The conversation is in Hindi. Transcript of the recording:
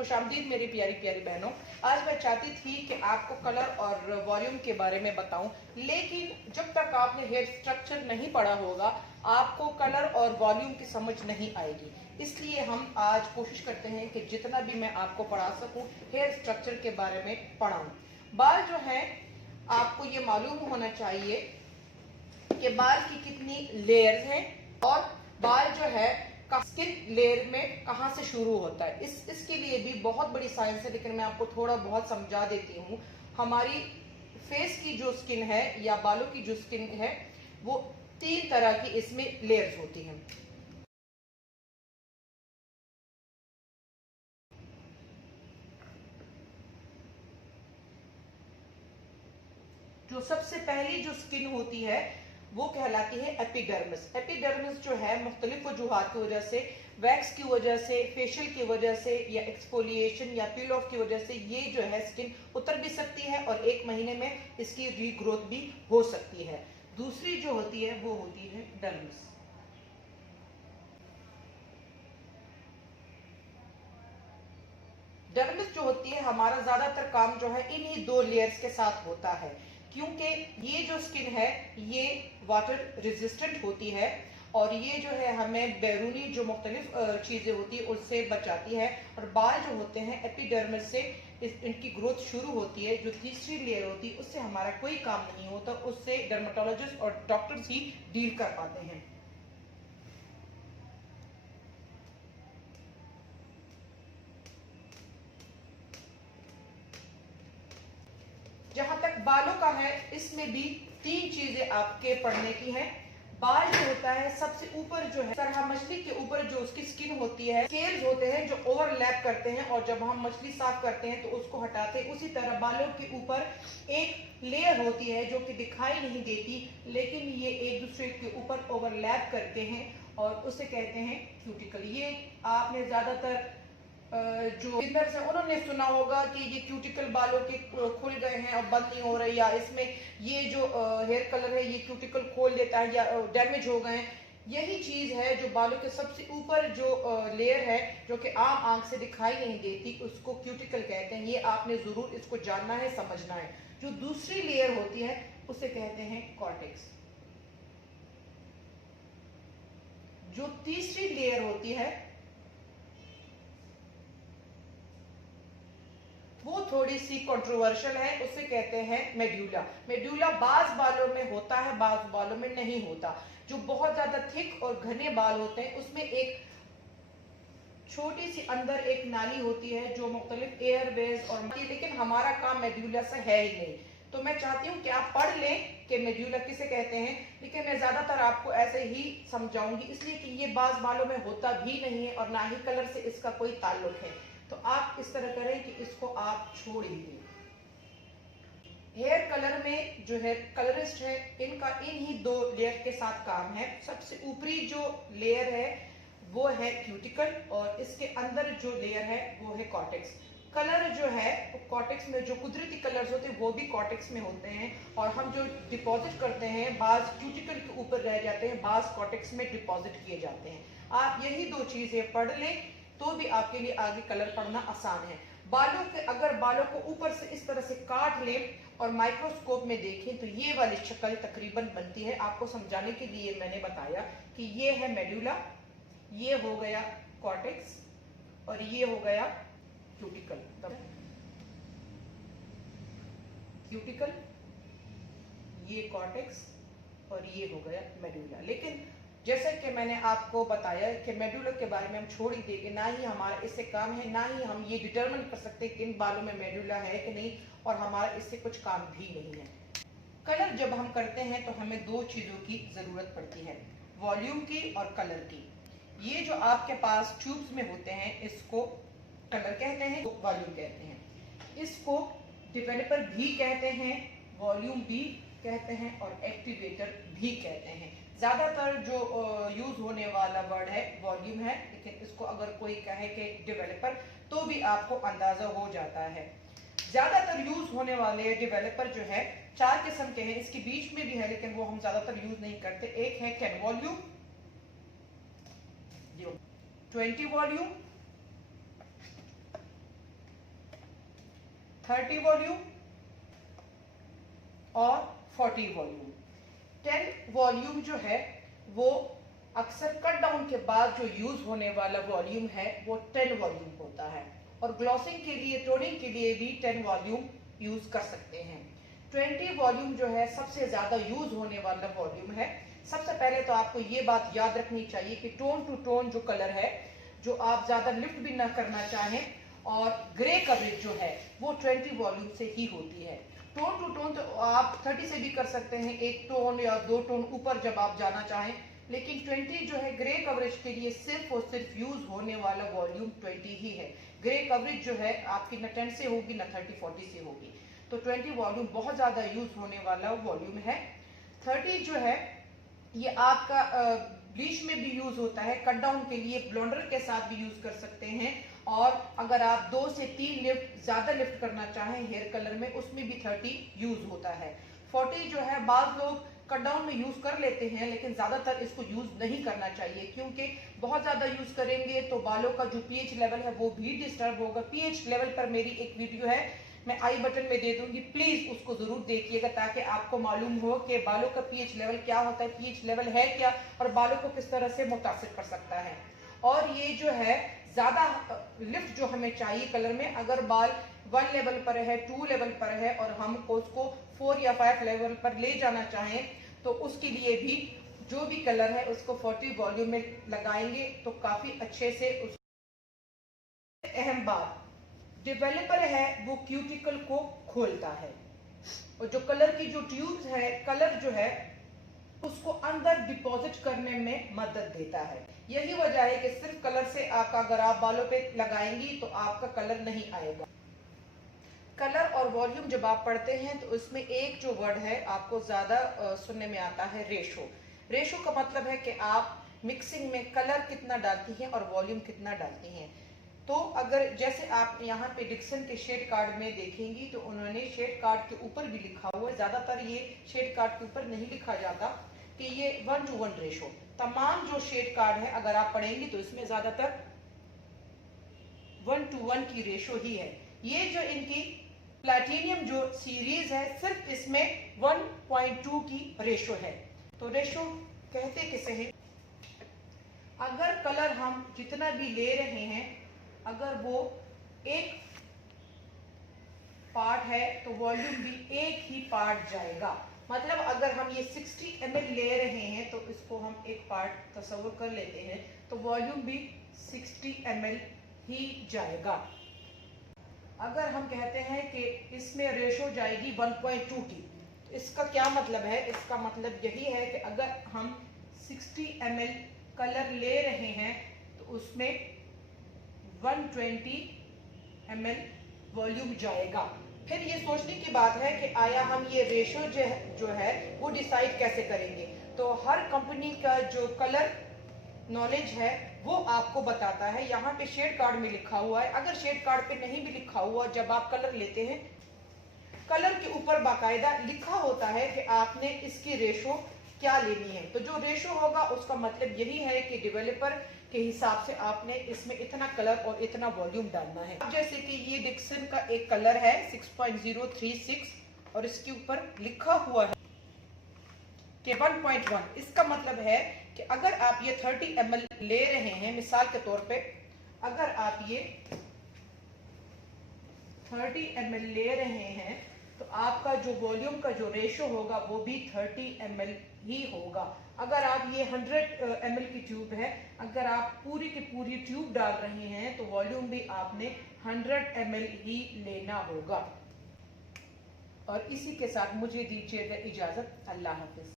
खुशामदीद मेरी प्यारी प्यारी बहनों। आज मैं चाहती थी कि आपको कलर और वॉल्यूम के बारे में बताऊं, लेकिन जब तक आपने हेयर स्ट्रक्चर नहीं पढ़ा होगा आपको कलर और वॉल्यूम की समझ नहीं आएगी। इसलिए हम आज कोशिश करते हैं कि जितना भी मैं आपको पढ़ा सकूं हेयर स्ट्रक्चर के बारे में पढ़ाऊं। बाल जो है आपको ये मालूम होना चाहिए कि बाल की कितनी लेयर्स हैं और बाल जो है स्किन लेयर में कहां से शुरू होता है। इसके लिए भी बहुत बड़ी साइंस है, लेकिन मैं आपको थोड़ा बहुत समझा देती हूँ। हमारी फेस की जो स्किन है या बालों की जो स्किन है वो 3 तरह की इसमें लेयर्स होती हैं। जो सबसे पहली जो स्किन होती है वो कहलाती है एपिडर्मिस। एपिडर्मिस जो है मुख्तलिफ वजूहात की वजह से, वैक्स की वजह से, फेशियल की वजह से या एक्सफोलिएशन या पील ऑफ की वजह से ये जो है स्किन उतर भी सकती है और 1 महीने में इसकी रीग्रोथ भी हो सकती है। दूसरी जो होती है वो होती है डर्मिस। डर्मिस जो होती है हमारा ज्यादातर काम जो है इन्हीं 2 लेयर्स के साथ होता है, क्योंकि ये जो स्किन है ये वाटर रेजिस्टेंट होती है और ये जो है हमें बैरूनी जो मुख्तलिफ चीजें होती है उससे बचाती है। और बाल जो होते हैं एपिडर्मिस से इनकी ग्रोथ शुरू होती है। जो तीसरी लेयर होती है उससे हमारा कोई काम नहीं होता, उससे डर्मेटोलॉजिस्ट और डॉक्टर्स ही डील कर पाते हैं। जहां तक बालों का है इसमें भी 3 चीजें आपके पढ़ने की हैं। बाल जो होता है सबसे ऊपर जो है तरह मछली के ऊपर जो उसकी स्किन होती है, स्केल्स होते हैं जो ओवरलैप करते हैं और जब हम मछली साफ करते हैं तो उसको हटाते हैं। उसी तरह बालों के ऊपर एक लेयर होती है जो कि दिखाई नहीं देती, लेकिन ये एक दूसरे के ऊपर ओवरलैप करते हैं और उसे कहते हैं क्यूटिकल। ये आपने ज्यादातर जो बिगनर्स हैं उन्होंने सुना होगा कि ये क्यूटिकल बालों के खुल गए हैं और बंद नहीं हो रहे, या इसमें ये जो हेयर कलर है ये क्यूटिकल खोल देता है या डैमेज हो गए हैं। यही चीज है जो बालों के सबसे ऊपर जो लेयर है जो कि आम आंख से दिखाई नहीं देती, उसको क्यूटिकल कहते हैं। ये आपने जरूर इसको जानना है, समझना है। जो दूसरी लेयर होती है उसे कहते हैं कॉर्टेक्स। जो तीसरी लेयर होती है वो थोड़ी सी कंट्रोवर्शियल है, उसे कहते हैं मेड्यूला। मेड्यूला बाज बालों में होता है, बाज बालों में नहीं होता। जो बहुत ज्यादा थिक और घने बाल होते हैं उसमें एक छोटी सी अंदर एक नाली होती है जो मुख्तलिफ एयरवेज और, लेकिन हमारा काम मेड्यूला से है ही नहीं। तो मैं चाहती हूँ कि आप पढ़ लें कि मेड्यूला किसे कहते हैं, लेकिन मैं ज्यादातर आपको ऐसे ही समझाऊंगी इसलिए कि ये बाज बालों में होता भी नहीं है और ना ही कलर से इसका कोई ताल्लुक है। तो आप इस तरह करें कि इसको आप छोड़ ही दें। हेयर कलर में जो है कलरिस्ट है इनका इन ही 2 लेयर के साथ काम है। सबसे ऊपरी जो लेयर है वो है क्यूटिकल और इसके अंदर जो लेयर है वो है कॉर्टेक्स। कलर जो है कॉर्टेक्स में जो कुदरती कलर्स होते हैं वो भी कॉर्टेक्स में होते हैं और हम जो डिपॉजिट करते हैं बाज क्यूटिकल के ऊपर रह जाते हैं, बाज कॉर्टेक्स में डिपॉजिट किए जाते हैं। आप यही 2 चीजें पढ़ लें तो भी आपके लिए आगे कलर पढ़ना आसान है। बालों के अगर बालों को ऊपर से इस तरह से काट लें और माइक्रोस्कोप में देखें तो ये वाली शक्ल तकरीबन बनती है। आपको समझाने के लिए मैंने बताया कि ये है मेड्यूला, ये हो गया कॉर्टेक्स और ये हो गया क्यूटिकल। क्यूटिकल, ये कॉर्टेक्स और ये हो गया मेड्यूला। लेकिन जैसे कि मैंने आपको बताया कि मेड्यूला के बारे में हम छोड़ ही देंगे, ना ही हमारा इससे काम है, ना ही हम ये डिटरमिन कर सकते कि इन बालों में मेड्यूला है कि नहीं, और हमारा इससे कुछ काम भी नहीं है। कलर जब हम करते हैं तो हमें 2 चीजों की जरूरत पड़ती है, वॉल्यूम की और कलर की। ये जो आपके पास ट्यूब्स में होते हैं इसको कलर कहते हैं, वॉल्यूम कहते हैं। इसको डिवेलपर भी कहते हैं, वॉल्यूम भी कहते हैं और एक्टिवेटर भी कहते हैं। ज्यादातर जो यूज होने वाला वर्ड है वॉल्यूम है, लेकिन इसको अगर कोई कहे कि डेवलपर तो भी आपको अंदाजा हो जाता है। ज्यादातर यूज होने वाले डेवलपर जो है 4 किस्म के हैं, इसके बीच में भी है लेकिन वो हम ज्यादातर यूज नहीं करते। एक है 10 वॉल्यूम, 20 वॉल्यूम, 30 वॉल्यूम और 40 वॉल्यूम। 10 वॉल्यूम जो है वो अक्सर कट डाउन के बाद जो यूज होने वाला वॉल्यूम है वो 10 वॉल्यूम होता है, और ग्लॉसिंग के लिए, टोनिंग के लिए भी 10 वॉल्यूम यूज कर सकते हैं। 20 वॉल्यूम जो है सबसे ज्यादा यूज होने वाला वॉल्यूम है। सबसे पहले तो आपको ये बात याद रखनी चाहिए कि टोन टू टोन जो कलर है, जो आप ज्यादा लिफ्ट भी ना करना चाहें, और ग्रे कवरेज जो है वो 20 वॉल्यूम से ही होती है। टोन टू टोन तो आप 30 से भी कर सकते हैं, एक टोन या 2 टोन ऊपर जब आप जाना चाहें, लेकिन 20 जो है ग्रे कवरेज के लिए सिर्फ और सिर्फ यूज होने वाला वॉल्यूम 20 ही है। ग्रे कवरेज जो है आपकी न 10 से होगी न 30-40 से होगी, तो 20 वॉल्यूम बहुत ज्यादा यूज होने वाला वॉल्यूम है। 30 जो है ये आपका ब्लीच में भी यूज होता है, कट डाउन के लिए ब्लोंडर के साथ भी यूज कर सकते हैं, और अगर आप 2 से 3 लिफ्ट ज्यादा लिफ्ट करना चाहें हेयर कलर में, उसमें भी 30 यूज होता है। 40 जो है बाज लोग कट डाउन में यूज कर लेते हैं, लेकिन ज्यादातर इसको यूज नहीं करना चाहिए, क्योंकि बहुत ज्यादा यूज करेंगे तो बालों का जो पीएच लेवल है वो भी डिस्टर्ब होगा। पीएच लेवल पर मेरी एक वीडियो है, मैं आई बटन में दे दूंगी, प्लीज उसको जरूर देखिएगा, ताकि आपको मालूम हो कि बालों का पीएच लेवल क्या होता है, पीएच लेवल है क्या, और बालों को किस तरह से मुतासिर कर सकता है। और ये जो है ज्यादा लिफ्ट जो हमें चाहिए कलर में, अगर बाल 1 लेवल पर है, 2 लेवल पर है, और हम उसको 4 या 5 लेवल पर ले जाना चाहें, तो उसके लिए भी जो भी कलर है उसको 40 वॉल्यूम में लगाएंगे तो काफी अच्छे से। अहम बात, डेवलपर है वो क्यूटिकल को खोलता है, और जो कलर की जो ट्यूब्स है, कलर जो है उसको अंदर डिपॉजिट करने में मदद देता है। यही वजह है कि सिर्फ कलर से अगर आप बालों पे लगाएंगी तो आपका कलर नहीं आएगा। कलर और वॉल्यूम जब आप पढ़ते हैं तो उसमें एक जो वर्ड है आपको ज्यादा सुनने में आता है, रेशो। रेशो का मतलब है कि आप मिक्सिंग में कलर कितना डालती हैं और वॉल्यूम कितना डालती हैं। तो अगर जैसे आप यहाँ पे डिक्सन के शेड कार्ड में देखेंगी तो उन्होंने शेड कार्ड के ऊपर भी लिखा हुआ है, ज्यादातर ये शेड कार्ड के ऊपर नहीं लिखा जाता कि ये 1:1 रेशो। तमाम जो शेड कार्ड है अगर आप पढ़ेंगे तो इसमें ज्यादातर 1:1 की रेशो ही है। ये जो इनकी प्लैटिनियम जो सीरीज है, सिर्फ इसमें 1.2 की रेशो है। तो रेशो कहते किसे हैं? अगर कलर हम जितना भी ले रहे हैं, अगर वो एक पार्ट है तो वॉल्यूम भी एक ही पार्ट जाएगा। मतलब अगर हम ये 60 ml ले रहे हैं तो इसको हम एक पार्ट तस्वीर कर लेते हैं, तो वॉल्यूम भी 60 ml ही जाएगा। अगर हम कहते हैं कि इसमें रेशो जाएगी 1.2 की, तो इसका क्या मतलब है? इसका मतलब यही है कि अगर हम 60 ml कलर ले रहे हैं तो उसमें 120 ml वॉल्यूम जाएगा। फिर ये सोचने की बात है कि आया हम ये रेशो जो है वो डिसाइड कैसे करेंगे? तो हर कंपनी का जो कलर नॉलेज है वो आपको बताता है। यहाँ पे शेड कार्ड में लिखा हुआ है, अगर शेड कार्ड पे नहीं भी लिखा हुआ, जब आप कलर लेते हैं कलर के ऊपर बाकायदा लिखा होता है कि आपने इसकी रेशो क्या लेनी है। तो जो रेशो होगा उसका मतलब यही है कि डेवलपर के हिसाब से आपने इसमें इतना कलर और इतना वॉल्यूम डालना है। अब जैसे कि ये डिक्सन का एक कलर है 6.036 और इसके ऊपर लिखा हुआ है कि 1.1। इसका मतलब है कि अगर आप ये 30 ml ले रहे हैं, मिसाल के तौर पे अगर आप ये 30 ml ले रहे हैं तो आपका जो वॉल्यूम का जो रेशो होगा वो भी 30 ml ही होगा। अगर आप ये 100 ml की ट्यूब है, अगर आप पूरी की पूरी ट्यूब डाल रहे हैं तो वॉल्यूम भी आपने 100 ml ही लेना होगा। और इसी के साथ मुझे दीजिएगा इजाजत। अल्लाह हाफिज।